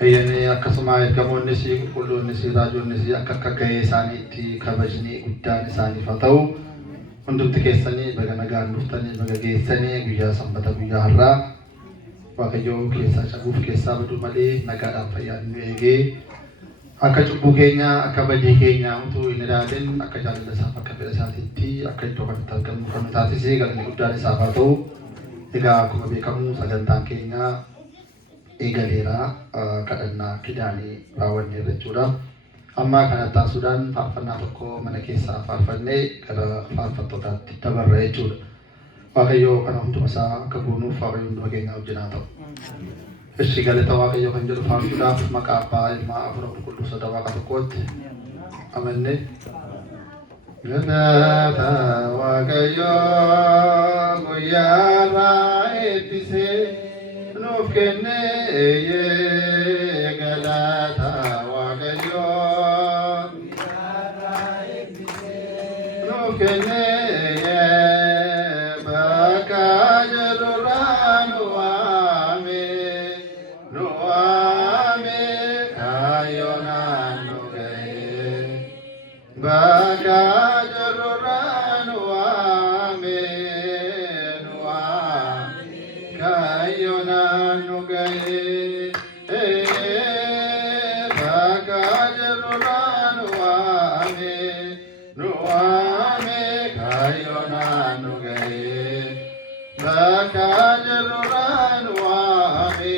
Ayyaanni akkasuma ergamoonni si qulqulloonni si raajoonni si akka gahee isaaniitti kabajni guddaan isaaniif haa ta'u. Hundumti keessanii baga nagaan dhuftanii baga geessanii guyyaa sanbata guyyaa har'aa Waaqayyoo keessaa cabuuf keessaa baduu malee nagaadhaan fayyaan nu eegee akka cubbuu keenya akka badii keenya utuu hin ilaalin akka jaalala isaaf akka fedha isaatiitti akka iddoo kanatti argamu kan taasisee galanni guddaan isaaf haa ta'u. Egaa akkuma beekamu sagantaan keenya eegaleera kadhannaa kidaanii raawwanneerra jechuudha. Amma kana taasisuudhaan faarfannaa tokko mana keessaa faarfannee gara faarfattootaatti dabarra jechuudha. Waaqayyoo kana hunduma isaa akka goonuuf Waaqayyoon hunduma keenya wajjin haa ta'u. Ishi galata Waaqayyoo kan jedhu faarsuudhaaf maqaa Abbaa Ilmaa Hafuura Qulqulluu Sada Waaqa tokkootti amannee. Galata Waaqayyoo guyyaarraa eebbisee nuuf kennee galata Waaqayyoo guyyaarraa eebbisee nuuf kennee bakka jedhurraa nu waame kaayyoonaan nu ga'e bakka jedhurraa nu waame kaayyoonaan nu ga'e bakka jedhurraa nu waame kaayyoonaan nu ga'e bakka jedhurraa nu waame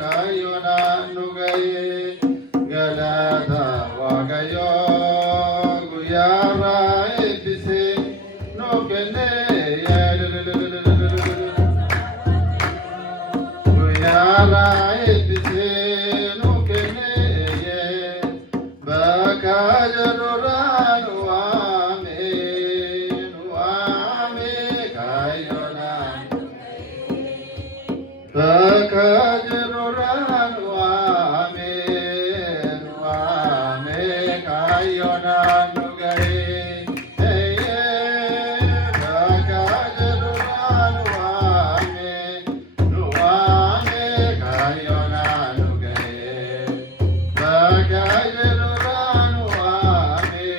kaayyoonaan nu ga'e. Galata Waaqayyoo guyyaarraa eebbisee nuuf kennee guyyaarraa eebbisee nuuf kennee bakka jedhurraa nu waame kaayyoonaan bakka jedhurraa nu waame kaayyoonaan nu ga'e bakka jedhurraa nu waame kaayyoonaan nu ga'e bakka jedhurraa nu waame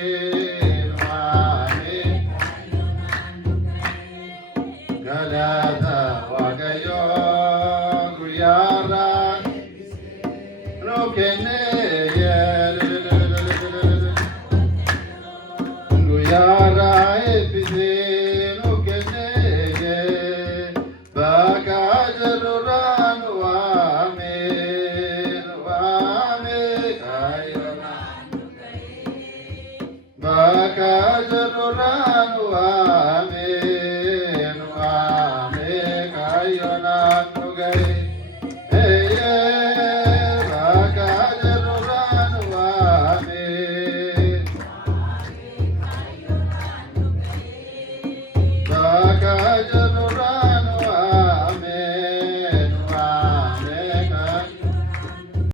galata Waaqayyoo guyyaarraa nuuf kennee guyyaarraa eebbisee nuuf kennee bakka jedhurraa nu waame kaayyoonaan bakka jedhurraa nu waame